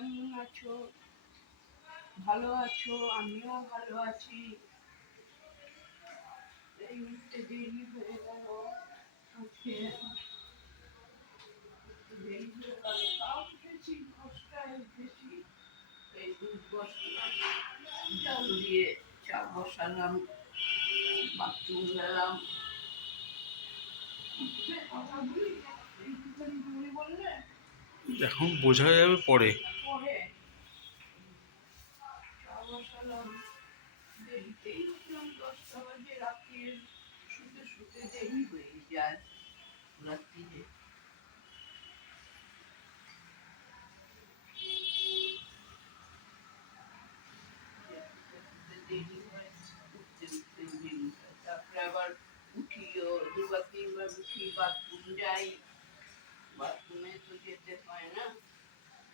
কেমন আছো? ভালো আছো? আমিও ভালো আছি। এই উঠতে দেরি হয়ে গেল আজকে, দেরি হয়ে গেল। তাও উঠেছি, 10টায় উঠেছি। এই দুধ বসালাম, জল দিয়ে চা বসালাম, বাথরুম গেলাম। কথা বলি, এইটুখানি তুমি বললে এখন বোঝা যাবে পরে। পরে চা বসালাম, দেরিতেই উঠলাম, 10টা বাজে। রাত্রির শুতে শুতে দেরি হয়ে যায় রাত্রিরে। দেরি হয়, উঠতে উঠতে দেরি হয়। তারপরে আবার উঠিও, দুবার তিনবার উঠি, বাথরুম যাই। বাথরুমে তো যেতে হয় না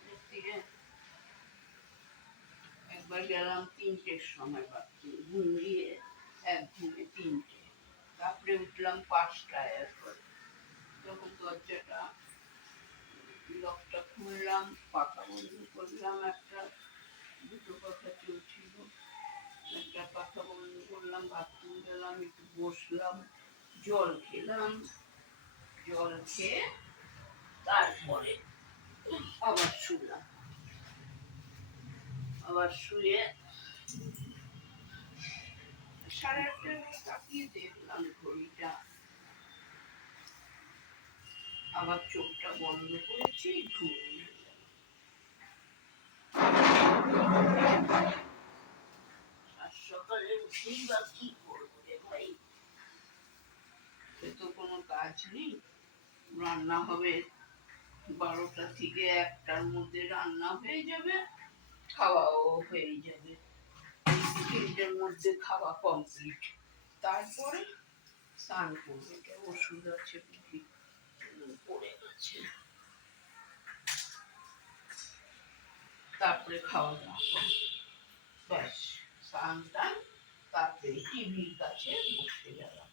রাত্রিরে। একবার গেলাম 3টের সময় বাথরুম, ঘুম দিয়ে এক ঘুমে 3টে। তারপরে উঠলাম 5টায়। একবার যখন দরজাটা লকটা খুললাম, পাখা বন্ধ করলাম, একটা দুটো পাখা চলছিল, একটা পাখা বন্ধ করলাম, বাথরুম গেলাম, একটু বসলাম, জল খেলাম। জল খেয়ে তারপরে আবার শুলাম। আবার শুয়ে 8:30টার তাকিয়ে দেখলাম ঘড়িটা, আবার চোখটা বন্ধ করেছি, ঘুমিয়ে গেলাম। আর সকালে উঠেই বা কি করবো রে ভাই, সে তো কোনো কাজ নেই। রান্না হবে 12টা থেকে 1টার মধ্যে, রান্না হয়ে যাবে, খাওয়াও হয়ে যাবে। 3টের মধ্যে খাওয়া কমপ্লিট। তারপরে স্নান করবে, ওষুধ আছে বুঝি, পড়ে গেছে। তারপরে খাওয়া দাওয়া করবে, ব্যাস স্নান টান, তারপরে টিভির কাছে বসে গেলাম।